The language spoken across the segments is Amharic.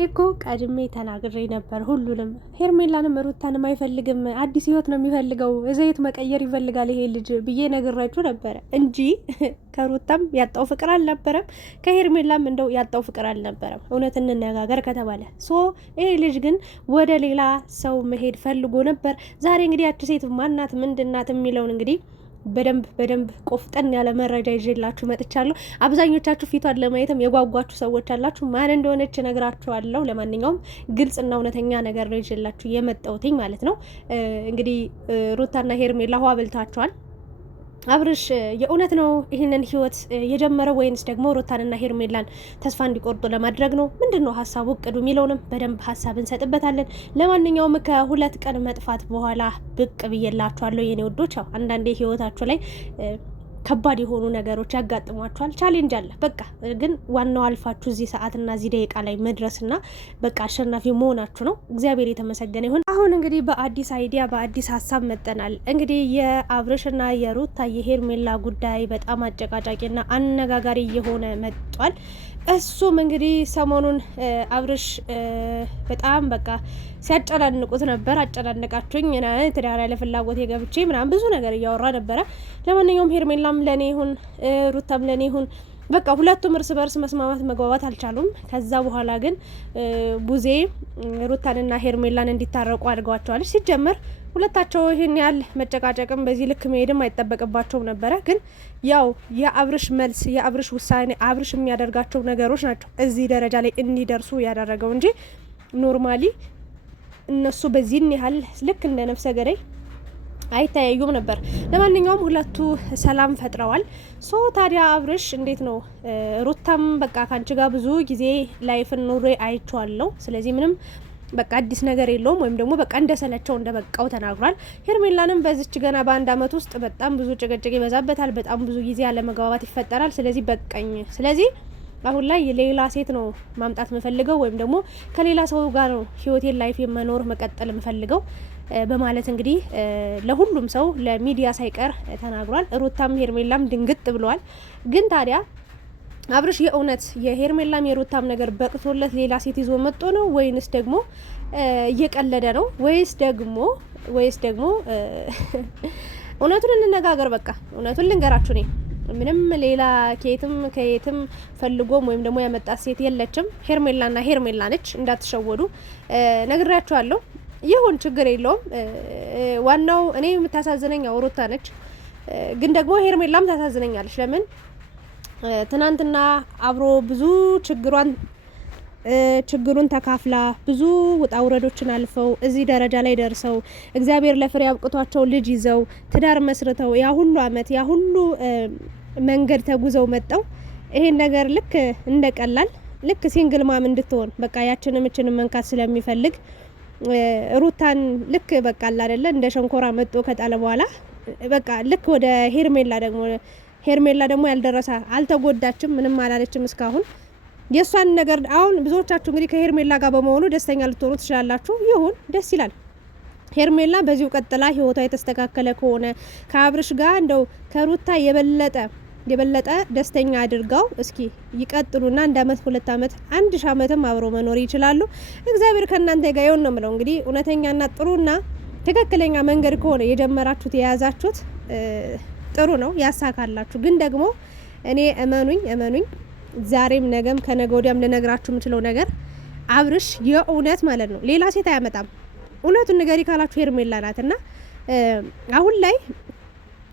እኮ ቀድሜ ተናግሬ ነበር። ሁሉንም ሄርሜላንም ሩታንም አይፈልግም፣ አዲስ ህይወት ነው የሚፈልገው፣ ዘይት መቀየር ይፈልጋል ይሄ ልጅ ብዬ ነግራችሁ ነበረ እንጂ ከሩታም ያጣው ፍቅር አልነበረም፣ ከሄርሜላም እንደው ያጣው ፍቅር አልነበረም። እውነት እንነጋገር ከተባለ ይሄ ልጅ ግን ወደ ሌላ ሰው መሄድ ፈልጎ ነበር። ዛሬ እንግዲህ ያቺ ሴት ማናት ምንድናት የሚለውን እንግዲህ በደንብ ቆፍጠን ያለ መረጃ ይዤላችሁ መጥቻለሁ። አብዛኞቻችሁ ፊቷን ለማየትም የጓጓችሁ ሰዎች አላችሁ። ማን እንደሆነች ነግራችኋለሁ። ለማንኛውም ግልጽና እውነተኛ ነገር ነው ይዤላችሁ የመጣሁትኝ ማለት ነው። እንግዲህ ሩታና ሄርሜላ ውሃ በልታችኋል። አብርሽ የእውነት ነው ይህንን ህይወት የጀመረው ወይንስ ደግሞ ሩታንና ሄርሜላን ተስፋ እንዲቆርጡ ለማድረግ ነው? ምንድን ነው ሀሳቡ እቅዱ የሚለውንም በደንብ ሀሳብ እንሰጥበታለን። ለማንኛውም ከ2 ቀን መጥፋት በኋላ ብቅ ብዬላችኋለሁ የኔ ወዶች። አንዳንዴ ህይወታችሁ ላይ ከባድ የሆኑ ነገሮች ያጋጥሟችኋል። ቻሌንጅ አለ በቃ ግን ዋናው አልፋችሁ እዚህ ሰዓትና እዚህ ደቂቃ ላይ መድረስና በቃ አሸናፊ መሆናችሁ ነው። እግዚአብሔር የተመሰገነ ይሁን። አሁን እንግዲህ በአዲስ አይዲያ በአዲስ ሀሳብ መጠናል። እንግዲህ የአብርሽና የሩታ የሄርሜላ ጉዳይ በጣም አጨቃጫቂና አነጋጋሪ እየሆነ መጥቷል። እሱም እንግዲህ ሰሞኑን አብርሽ በጣም በቃ ሲያጨናንቁት ነበር። አጨናነቃችሁኝ ትዳር ያለ ፍላጎት የገብቼ ምናምን ብዙ ነገር እያወራ ነበረ። ለማንኛውም ሄርሜላም ለኔ ይሁን ሩታም ለኔ ይሁን በቃ ሁለቱም እርስ በርስ መስማማት መግባባት አልቻሉም። ከዛ በኋላ ግን ቡዜ ሩታንና ሄርሜላን እንዲታረቁ አድርገዋቸዋለች። ሲጀመር ሁለታቸው ይህን ያህል መጨቃጨቅም በዚህ ልክ መሄድም አይጠበቅባቸውም ነበረ። ግን ያው የአብርሽ መልስ የአብርሽ ውሳኔ አብርሽ የሚያደርጋቸው ነገሮች ናቸው እዚህ ደረጃ ላይ እንዲደርሱ ያደረገው እንጂ ኖርማሊ እነሱ በዚህን ያህል ልክ እንደ ነፍሰ ገዳይ አይተያዩም ነበር። ለማንኛውም ሁለቱ ሰላም ፈጥረዋል። ታዲያ አብርሽ እንዴት ነው? ሩታም በቃ ካንቺ ጋር ብዙ ጊዜ ላይፍን ኑሬ አይቼዋለሁ፣ ስለዚህ ምንም በቃ አዲስ ነገር የለውም ወይም ደግሞ በቃ እንደሰለቸው እንደበቃው ተናግሯል። ሄርሜላንም በዚች ገና በ1 አመት ውስጥ በጣም ብዙ ጭቅጭቅ ይበዛበታል፣ በጣም ብዙ ጊዜ አለመግባባት ይፈጠራል። ስለዚህ በቃኝ፣ ስለዚህ አሁን ላይ ሌላ ሴት ነው ማምጣት የምፈልገው ወይም ደግሞ ከሌላ ሰው ጋር ነው ህይወቴን ላይፍ የመኖር መቀጠል የምፈልገው በማለት እንግዲህ ለሁሉም ሰው ለሚዲያ ሳይቀር ተናግሯል። ሩታም ሄርሜላም ድንግጥ ብለዋል። ግን ታዲያ አብርሽ የእውነት የሄርሜላም የሩታም ነገር በቅቶለት ሌላ ሴት ይዞ መጥቶ ነው ወይንስ ደግሞ እየቀለደ ነው ወይስ ደግሞ እውነቱን እንነጋገር። በቃ እውነቱን ልንገራችሁ እኔ ምንም ሌላ ከየትም ፈልጎም ወይም ደግሞ ያመጣት ሴት የለችም። ሄርሜላና ሄርሜላ ነች፣ እንዳትሸወዱ ነግራችኋለሁ። ይሁን ችግር የለውም። ዋናው እኔ የምታሳዝነኝ ሩታ ነች፣ ግን ደግሞ ሄርሜላም ታሳዝነኛለች። ለምን ትናንትና አብሮ ብዙ ችግሩን ተካፍላ ብዙ ውጣ ውረዶችን አልፈው እዚህ ደረጃ ላይ ደርሰው እግዚአብሔር ለፍሬ አብቅቷቸው ልጅ ይዘው ትዳር መስርተው ያ ሁሉ አመት ያ ሁሉ መንገድ ተጉዘው መጠው ይሄን ነገር ልክ እንደቀላል ልክ ሲንግል ማም እንድትሆን በቃ ያችንም መንካት ስለሚፈልግ ሩታን ልክ በቃ አይደለ እንደ ሸንኮራ መጥቶ ከጣለ በኋላ በቃ ልክ ወደ ሄርሜላ ደግሞ ያልደረሰ አልተጎዳችም፣ ምንም አላለችም እስካሁን። የሷን ነገር አሁን ብዙዎቻችሁ እንግዲህ ከሄርሜላ ጋር በመሆኑ ደስተኛ ልትሆኑ ትችላላችሁ። ይሁን ደስ ይላል። ሄርሜላ በዚሁ ቀጥላ ህይወቷ የተስተካከለ ከሆነ ከአብርሽ ጋር እንደው ከሩታ የበለጠ ደስተኛ አድርገው እስኪ ይቀጥሉና 1 አመት 2 አመት 1000 አመትም አብረው መኖር ይችላሉ። እግዚአብሔር ከእናንተ ጋር ይሁን ነው የምለው። እንግዲህ እውነተኛና ጥሩና ትክክለኛ መንገድ ከሆነ የጀመራችሁት የያዛችሁት ጥሩ ነው፣ ያሳካላችሁ። ግን ደግሞ እኔ እመኑኝ ዛሬም ነገም ከነገ ወዲያም ልነግራችሁ የምችለው ነገር አብርሽ የእውነት ማለት ነው ሌላ ሴት አያመጣም። እውነቱን ንገሪ ካላችሁ ሄርሜላ ናትና አሁን ላይ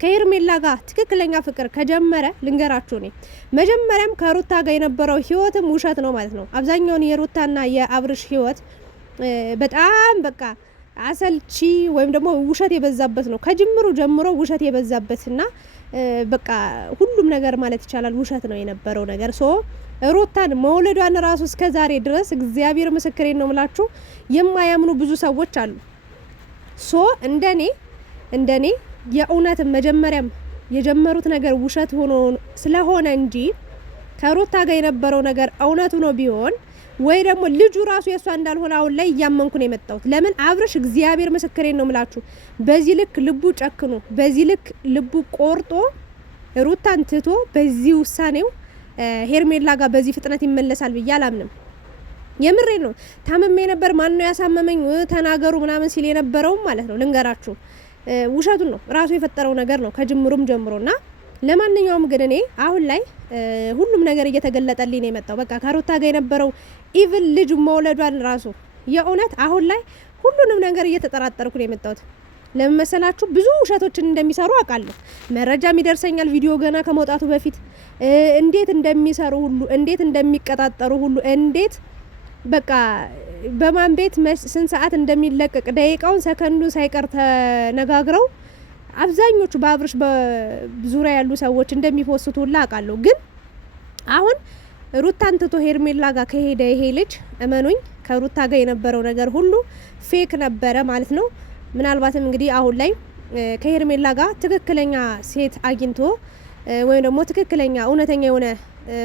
ከሄርሜላ ጋር ትክክለኛ ፍቅር ከጀመረ ልንገራችሁ እኔ መጀመሪያም ከሩታ ጋር የነበረው ህይወትም ውሸት ነው ማለት ነው። አብዛኛውን የሩታና የአብርሽ ህይወት በጣም በቃ አሰልቺ ወይም ደግሞ ውሸት የበዛበት ነው። ከጅምሩ ጀምሮ ውሸት የበዛበትና በቃ ሁሉም ነገር ማለት ይቻላል ውሸት ነው የነበረው ነገር። ሩታን መውለዷን ራሱ እስከ ዛሬ ድረስ እግዚአብሔር ምስክሬን ነው ምላችሁ የማያምኑ ብዙ ሰዎች አሉ። እንደኔ የእውነት መጀመሪያም የጀመሩት ነገር ውሸት ሆኖ ስለሆነ እንጂ ከሩታ ጋር የነበረው ነገር እውነቱ ነው ቢሆን ወይ ደግሞ ልጁ ራሱ የሷ እንዳልሆነ አሁን ላይ እያመንኩ ነው የመጣሁት። ለምን አብርሽ እግዚአብሔር ምስክሬን ነው ምላችሁ በዚህ ልክ ልቡ ጨክኖ በዚህ ልክ ልቡ ቆርጦ ሩታን ትቶ በዚህ ውሳኔው ሄርሜላ ጋር በዚህ ፍጥነት ይመለሳል ብዬ አላምንም። የምሬ ነው። ታመሜ ነበር፣ ማን ነው ያሳመመኝ ተናገሩ ምናምን ሲል የነበረው ማለት ነው። ልንገራችሁ ውሸቱን ነው፣ ራሱ የፈጠረው ነገር ነው ከጅምሩም ጀምሮና ለማንኛውም ግን እኔ አሁን ላይ ሁሉም ነገር እየተገለጠልኝ ነው የመጣው። በቃ ከሩታ ጋር የነበረው ኢቭን ልጅ መውለዷን ራሱ የእውነት አሁን ላይ ሁሉንም ነገር እየተጠራጠርኩ ነው የመጣሁት። ለምን መሰላችሁ? ብዙ ውሸቶችን እንደሚሰሩ አውቃለሁ። መረጃም ይደርሰኛል። ቪዲዮ ገና ከመውጣቱ በፊት እንዴት እንደሚሰሩ ሁሉ፣ እንዴት እንደሚቀጣጠሩ ሁሉ፣ እንዴት በቃ በማን ቤት ስንት ሰዓት እንደሚለቀቅ ደቂቃውን ሰከንዱን ሳይቀር ተነጋግረው አብዛኞቹ በአብርሽ በዙሪያ ያሉ ሰዎች እንደሚፖስቱ ሁላ አውቃለሁ። ግን አሁን ሩታን ትቶ ሄርሜላ ጋር ከሄደ ይሄ ልጅ እመኑኝ ከሩታ ጋር የነበረው ነገር ሁሉ ፌክ ነበረ ማለት ነው። ምናልባትም እንግዲህ አሁን ላይ ከሄርሜላ ጋር ትክክለኛ ሴት አግኝቶ ወይም ደግሞ ትክክለኛ እውነተኛ የሆነ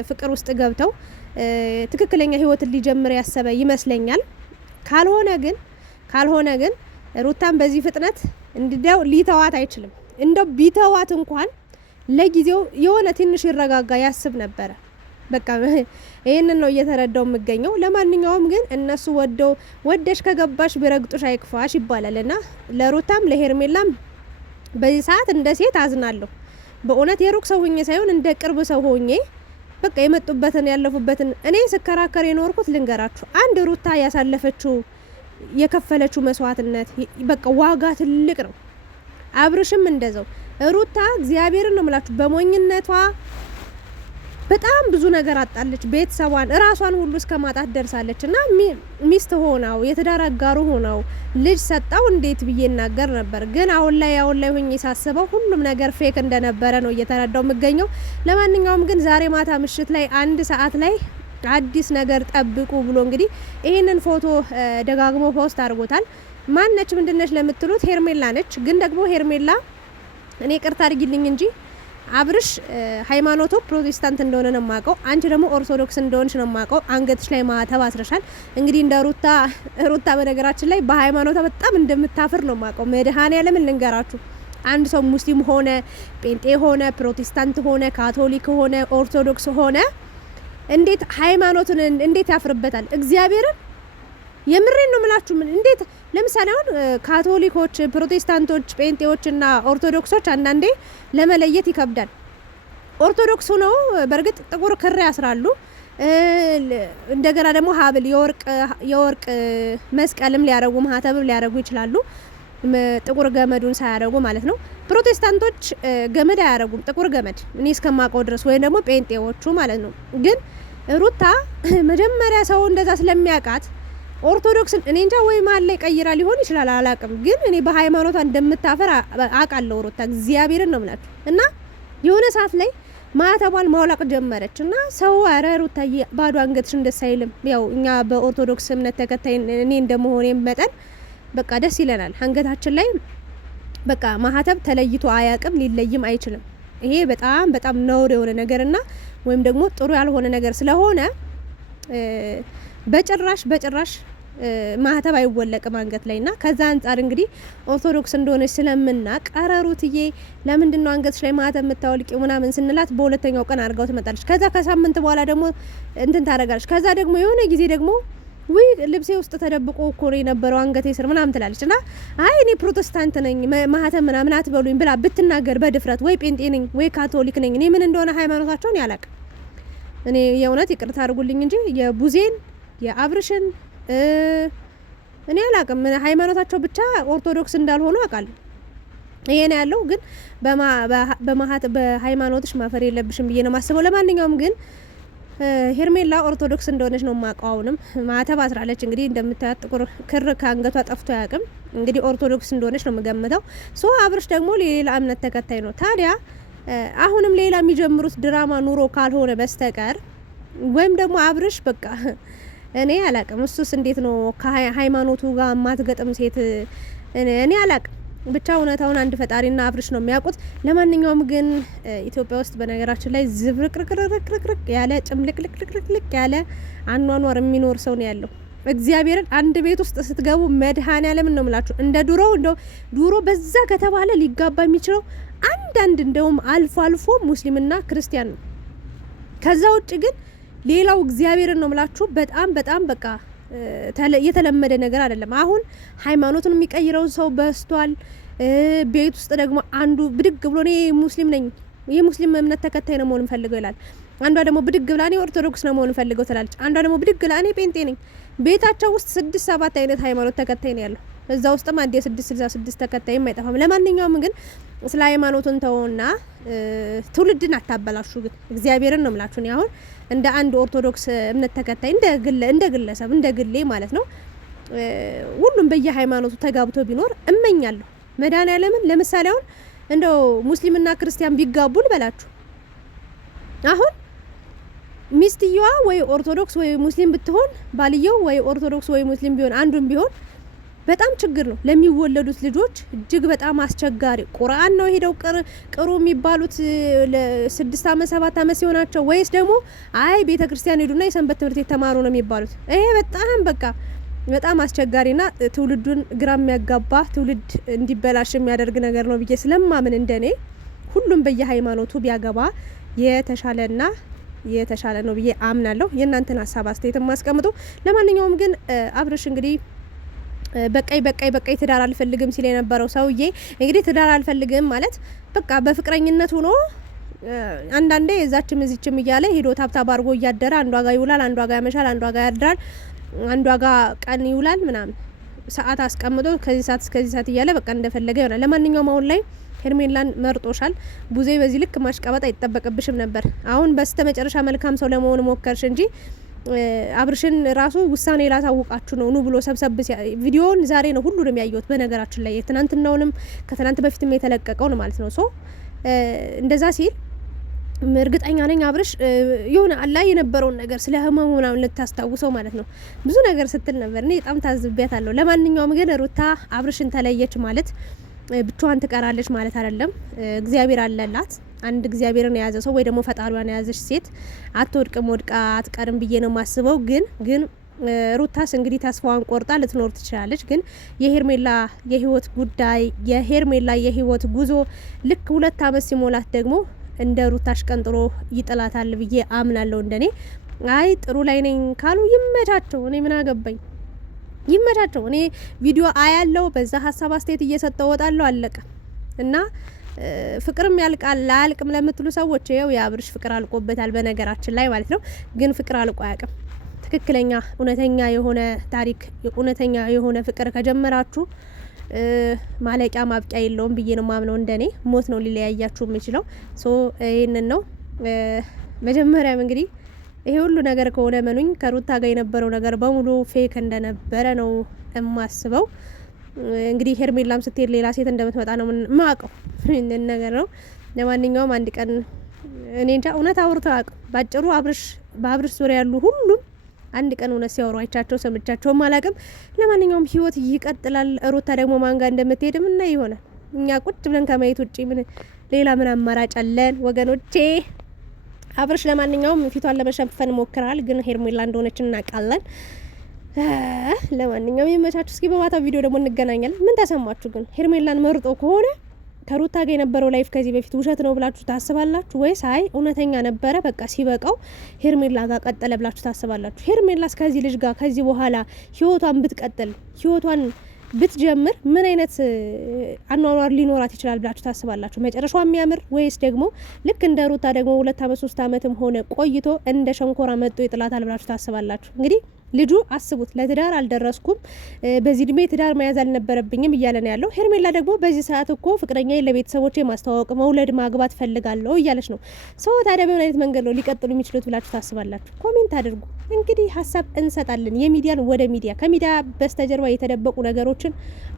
ፍቅር ውስጥ ገብተው ትክክለኛ ህይወትን ሊጀምር ያሰበ ይመስለኛል። ካልሆነ ግን ሩታን በዚህ ፍጥነት እንደው ሊተዋት አይችልም። እንደው ቢተዋት እንኳን ለጊዜው የሆነ ትንሽ ይረጋጋ ያስብ ነበረ። በቃ ይሄንን ነው እየተረዳው የምገኘው። ለማንኛውም ግን እነሱ ወደሽ ከገባሽ ቢረግጡሽ አይክፋሽ ይባላልና ለሩታም ለሄርሜላም በዚህ ሰዓት እንደ ሴት አዝናለሁ። በእውነት የሩቅ ሰው ሆኜ ሳይሆን እንደ ቅርብ ሰው ሆኜ በቃ የመጡበትን ያለፉበትን እኔ ስከራከር የኖርኩት ልንገራችሁ። አንድ ሩታ ያሳለፈችው የከፈለችው መስዋዕትነት በቃ ዋጋ ትልቅ ነው። አብርሽም እንደዛው። ሩታ እግዚአብሔርን ነው የምላችሁ በሞኝነቷ በጣም ብዙ ነገር አጣለች። ቤተሰቧን እራሷን ሁሉ እስከ ማጣት ደርሳለች። እና ሚስት ሆናው የትዳር አጋሩ ሆናው ልጅ ሰጣው እንዴት ብዬ እናገር ነበር። ግን አሁን ላይ ሆኜ ሳስበው ሁሉም ነገር ፌክ እንደነበረ ነው እየተረዳው የምገኘው። ለማንኛውም ግን ዛሬ ማታ ምሽት ላይ 1 ሰዓት ላይ አዲስ ነገር ጠብቁ ብሎ እንግዲህ ይሄንን ፎቶ ደጋግሞ ፖስት አድርጎታል። ማነች ምንድነች ለምትሉት ሄርሜላ ነች። ግን ደግሞ ሄርሜላ እኔ ቅርታ አድርጊልኝ እንጂ አብርሽ ሃይማኖቱ ፕሮቴስታንት እንደሆነ ነው የማውቀው። አንቺ ደግሞ ኦርቶዶክስ እንደሆንሽ ነው የማውቀው። አንገትሽ ላይ ማተብ አስረሻል። እንግዲህ እንደ ሩታ በነገራችን ላይ በሃይማኖቷ በጣም እንደምታፍር ነው የማውቀው። መድኃኔዓለምን ልንገራችሁ፣ አንድ ሰው ሙስሊም ሆነ ጴንጤ ሆነ ፕሮቴስታንት ሆነ ካቶሊክ ሆነ ኦርቶዶክስ ሆነ እንዴት ሃይማኖቱን እንዴት ያፍርበታል? እግዚአብሔርን የምሬን ነው የምላችሁ። እንዴት ለምሳሌ አሁን ካቶሊኮች፣ ፕሮቴስታንቶች፣ ጴንጤዎችና ኦርቶዶክሶች አንዳንዴ ለመለየት ይከብዳል። ኦርቶዶክሱ ነው በእርግጥ ጥቁር ክር ያስራሉ። እንደገና ደግሞ ሀብል የወርቅ መስቀልም ሊያረጉ ማህተብም ሊያረጉ ይችላሉ። ጥቁር ገመዱን ሳያረጉ ማለት ነው። ፕሮቴስታንቶች ገመድ አያረጉም፣ ጥቁር ገመድ እኔ እስከማውቀው ድረስ ወይም ደግሞ ጴንጤዎቹ ማለት ነው። ግን ሩታ መጀመሪያ ሰው እንደዛ ስለሚያውቃት ኦርቶዶክስን እኔ እንጃ ወይ ማለ ቀይራ ሊሆን ይችላል አላቅም። ግን እኔ በሃይማኖቷ እንደምታፈር አውቃለሁ ሩታ እግዚአብሔርን ነው የምላችሁ። እና የሆነ ሰዓት ላይ ማተቧን ማውላቅ ጀመረች እና ሰው አረ ሩታዬ ባዶ አንገትሽን ደስ አይልም። ያው እኛ በኦርቶዶክስ እምነት ተከታይ እኔ እንደመሆኔ መጠን በቃ ደስ ይለናል። አንገታችን ላይ በቃ ማህተብ ተለይቶ አያቅም፣ ሊለይም አይችልም። ይሄ በጣም በጣም ነውር የሆነ ነገርና ወይም ደግሞ ጥሩ ያልሆነ ነገር ስለሆነ በጭራሽ ማህተብ አይወለቅም አንገት ላይና ከዛ አንጻር እንግዲህ ኦርቶዶክስ እንደሆነች ስለምናቅ ቀረሩትዬ ለምንድነው አንገትሽ ላይ ማህተብ የምታወልቂው ምናምን ስንላት በሁለተኛው ቀን አድርጋው ትመጣለች። ከዛ ከሳምንት በኋላ ደግሞ እንትን ታደርጋለች። ከዛ ደግሞ የሆነ ጊዜ ደግሞ ወይ ልብሴ ውስጥ ተደብቆ እኮ ነው የነበረው አንገቴ ስር ምናምን ትላለች። እና አይ እኔ ፕሮቴስታንት ነኝ ማህተብ ምናምን አትበሉኝ ብላ ብትናገር በድፍረት ወይ ጴንጤ ነኝ ወይ ካቶሊክ ነኝ እኔ ምን እንደሆነ ሃይማኖታቸውን ያላቅ እኔ የእውነት ይቅርታ አድርጉልኝ እንጂ የቡዜን የአብርሽን እኔ አላቅም። ሃይማኖታቸው ብቻ ኦርቶዶክስ እንዳልሆኑ አውቃለሁ። ይሄ ነው ያለው። ግን በሃይማኖትሽ ማፈር የለብሽም ብዬ ነው ማስበው። ለማንኛውም ግን ሄርሜላ ኦርቶዶክስ እንደሆነች ነው የማውቀው። አሁንም ማተብ አስራለች። እንግዲህ እንደምታያት ጥቁር ክር ከአንገቷ ጠፍቶ አያውቅም። እንግዲህ ኦርቶዶክስ እንደሆነች ነው የምገምተው። ሶ አብርሽ ደግሞ ሌላ እምነት ተከታይ ነው። ታዲያ አሁንም ሌላ የሚጀምሩት ድራማ ኑሮ ካልሆነ በስተቀር ወይም ደግሞ አብርሽ በቃ እኔ አላቅም። እሱስ እንዴት ነው ከሃይማኖቱ ጋር ማትገጥም ሴት እኔ አላቅም። ብቻ እውነታውን አንድ ፈጣሪና አብርሽ ነው የሚያውቁት። ለማንኛውም ግን ኢትዮጵያ ውስጥ በነገራችን ላይ ዝብርቅርቅርቅርቅ ያለ ጭምልቅልቅልቅልቅ ያለ አኗኗር የሚኖር ሰው ነው ያለው። እግዚአብሔርን አንድ ቤት ውስጥ ስትገቡ መድኃኔዓለምን ነው የምላችሁ። እንደ ድሮ በዛ ከተባለ ሊጋባ የሚችለው አንዳንድ እንደውም አልፎ ሙስሊምና ክርስቲያን ነው። ከዛ ውጭ ግን ሌላው እግዚአብሔርን ነው የምላችሁ በጣም በቃ የተለመደ ነገር አይደለም። አሁን ሃይማኖቱን የሚቀይረው ሰው በስቷል። ቤት ውስጥ ደግሞ አንዱ ብድግ ብሎ እኔ ሙስሊም ነኝ የሙስሊም እምነት ተከታይ ነው መሆን ፈልገው ይላል። አንዷ ደግሞ ብድግ ብላ እኔ ኦርቶዶክስ ነው መሆን ፈልገው ትላለች። አንዷ ደግሞ ብድግ ብላ እኔ ጴንጤ ነኝ። ቤታቸው ውስጥ 6-7 አይነት ሃይማኖት ተከታይ ነው ያለው። እዛ ውስጥም አንድ የ666 ተከታይም አይጠፋም። ለማንኛውም ግን ስለ ሃይማኖቱን ተውና ትውልድን አታበላሹ። ግን እግዚአብሔርን ነው የምላችሁ። እኔ አሁን እንደ አንድ ኦርቶዶክስ እምነት ተከታይ እንደ ግለሰብ እንደ ግሌ ማለት ነው ሁሉም በየሃይማኖቱ ተጋብቶ ቢኖር እመኛለሁ። መድኃኒዓለምን ለምሳሌ አሁን እንደው ሙስሊምና ክርስቲያን ቢጋቡ ልበላችሁ አሁን ሚስትየዋ ወይ ኦርቶዶክስ ወይ ሙስሊም ብትሆን ባልየው ወይ ኦርቶዶክስ ወይ ሙስሊም ቢሆን አንዱም ቢሆን በጣም ችግር ነው ለሚወለዱት ልጆች እጅግ በጣም አስቸጋሪ። ቁርአን ነው ሄደው ቅሩ የሚባሉት ለ6 አመት 7 አመት ሲሆናቸው ወይስ ደግሞ አይ ቤተ ክርስቲያን ሄዱና የሰንበት ትምህርት የተማሩ ነው የሚባሉት። ይሄ በጣም አስቸጋሪና ትውልዱን ግራ የሚያጋባ ትውልድ እንዲበላሽ የሚያደርግ ነገር ነው ብዬ ስለማምን እንደኔ ሁሉም በየሃይማኖቱ ቢያገባ የተሻለ ነው ብዬ አምናለሁ። የእናንተን ሀሳብ አስተያየት ማስቀምጡ። ለማንኛውም ግን አብርሽ እንግዲህ በቃይ ትዳር አልፈልግም ሲል የነበረው ሰውዬ እንግዲህ ትዳር አልፈልግም ማለት በቃ በፍቅረኝነት ሆኖ አንዳንዴ እዛችም እዚችም እያለ ሄዶ ታብታብ አድርጎ እያደረ አንዷ ጋር ይውላል፣ አንዷ ጋር ያመሻል፣ አንዷ ጋር ያድራል፣ አንዷ ጋር ቀን ይውላል ምናምን ሰዓት አስቀምጦ ከዚህ ሰዓት እስከዚህ ሰዓት እያለ በቃ እንደፈለገ ይሆናል። ለማንኛውም አሁን ላይ ሄርሜላን መርጦሻል። ቡዜ በዚህ ልክ ማሽቀበጥ አይጠበቅብሽም ነበር። አሁን በስተመጨረሻ መልካም ሰው ለመሆን ሞከርሽ እንጂ አብርሽን ራሱ ውሳኔ ላሳውቃችሁ ነው ኑ ብሎ ሰብሰብ ቪዲዮውን ዛሬ ነው ሁሉንም ያየሁት። በነገራችን ላይ የትናንትናውንም ከትናንት በፊትም የተለቀቀውን ማለት ነው። ሶ እንደዛ ሲል እርግጠኛ ነኝ አብርሽ የሆነ አላይ የነበረውን ነገር ስለ ህመሙ ምናምን ልታስታውሰው ማለት ነው ብዙ ነገር ስትል ነበር። እኔ በጣም ታዝቤያታለሁ። ለማንኛውም ግን ሩታ አብርሽን ተለየች ማለት ብቻዋን ትቀራለች ማለት አይደለም። እግዚአብሔር አለላት። አንድ እግዚአብሔርን የያዘ ሰው ወይ ደግሞ ፈጣሪዋን የያዘች ሴት አትወድቅም፣ ወድቃ አትቀርም ብዬ ነው ማስበው። ግን ሩታስ እንግዲህ ተስፋዋን ቆርጣ ልትኖር ትችላለች። ግን የሄርሜላ የህይወት ጉዳይ የሄርሜላ የህይወት ጉዞ ልክ 2 አመት ሲሞላት ደግሞ እንደ ሩታሽ ቀንጥሮ ይጥላታል ብዬ አምናለሁ። እንደኔ አይ ጥሩ ላይ ነኝ ካሉ ይመቻቸው። እኔ ምን አገባኝ፣ ይመቻቸው። እኔ ቪዲዮ አያለው፣ በዛ ሀሳብ አስተያየት እየሰጠው ወጣለሁ፣ አለቀ። እና ፍቅርም ያልቃል አያልቅም ለምትሉ ሰዎች ይኸው የአብርሽ ፍቅር አልቆበታል በነገራችን ላይ ማለት ነው። ግን ፍቅር አልቆ አያውቅም። ትክክለኛ እውነተኛ የሆነ ታሪክ እውነተኛ የሆነ ፍቅር ከጀመራችሁ ማለቂያ ማብቂያ የለውም ብዬ ነው ማምነው። እንደኔ ሞት ነው ሊለያያችሁ የሚችለው። ሶ ይሄንን ነው መጀመሪያም እንግዲህ ይሄ ሁሉ ነገር ከሆነ መኑኝ ከሩታ ጋር የነበረው ነገር በሙሉ ፌክ እንደነበረ ነው የማስበው። እንግዲህ ሄርሜላም ስትሄድ ሌላ ሴት እንደምትመጣ ነው ማቀው ይሄንን ነገር ነው። ለማንኛውም አንድ ቀን እኔ እንጃ እውነት አውርተው አያውቅም። ባጭሩ በአብርሽ ዙሪያ ያሉ ሁሉም አንድ ቀን እውነት ሲያወሩ አይቻቸው ሰምቻቸውም አላውቅም። ለማንኛውም ህይወት ይቀጥላል። ሩታ ደግሞ ማን ጋር እንደምትሄድም እና ይሆናል። እኛ ቁጭ ብለን ከማየት ውጪ ሌላ ምን አማራጭ አለን ወገኖቼ? አብርሽ ለማንኛውም ፊቷን ለመሸፈን ሞክራል፣ ግን ሄርሜላ እንደሆነች እናውቃለን። ለማንኛውም ይመቻችሁ። እስኪ በማታ ቪዲዮ ደግሞ እንገናኛለን። ምን ተሰማችሁ ግን? ሄርሜላን መርጦ ከሆነ ከሩታ ጋር የነበረው ላይፍ ከዚህ በፊት ውሸት ነው ብላችሁ ታስባላችሁ ወይስ አይ እውነተኛ ነበረ በቃ ሲበቃው ሄርሜላ ጋር ቀጠለ ብላችሁ ታስባላችሁ? ሄርሜላስ ከዚህ ልጅ ጋር ከዚህ በኋላ ህይወቷን ብትቀጥል ህይወቷን ብትጀምር ምን አይነት አኗኗር ሊኖራት ይችላል ብላችሁ ታስባላችሁ? መጨረሻው የሚያምር ወይስ ደግሞ ልክ እንደ ሩታ ደግሞ 2 አመት 3 አመትም ሆነ ቆይቶ እንደ ሸንኮራ መጥቶ ይጥላታል ብላችሁ ታስባላችሁ? እንግዲህ ልጁ አስቡት፣ ለትዳር አልደረስኩም፣ በዚህ እድሜ ትዳር መያዝ አልነበረብኝም እያለ ነው ያለው። ሄርሜላ ደግሞ በዚህ ሰዓት እኮ ፍቅረኛዬ ለቤተሰቦቼ ማስተዋወቅ መውለድ ማግባት ፈልጋለሁ እያለች ነው። ሰው ታዲያ በምን አይነት መንገድ ነው ሊቀጥሉ የሚችሉት ብላችሁ ታስባላችሁ? ኮሜንት አድርጉ። እንግዲህ ሀሳብ እንሰጣለን። የሚዲያን ወደ ሚዲያ ከሚዲያ በስተጀርባ የተደበቁ ነገሮችን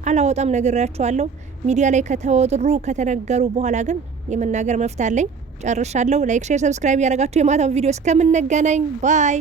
አላወጣም ነግሬያችኋለሁ። ሚዲያ ላይ ከተወጥሩ ከተነገሩ በኋላ ግን የመናገር መፍት አለኝ። ጨርሻለሁ። ላይክ፣ ሼር፣ ሰብስክራይብ ያደረጋችሁ የማታው ቪዲዮ እስከምንገናኝ ባይ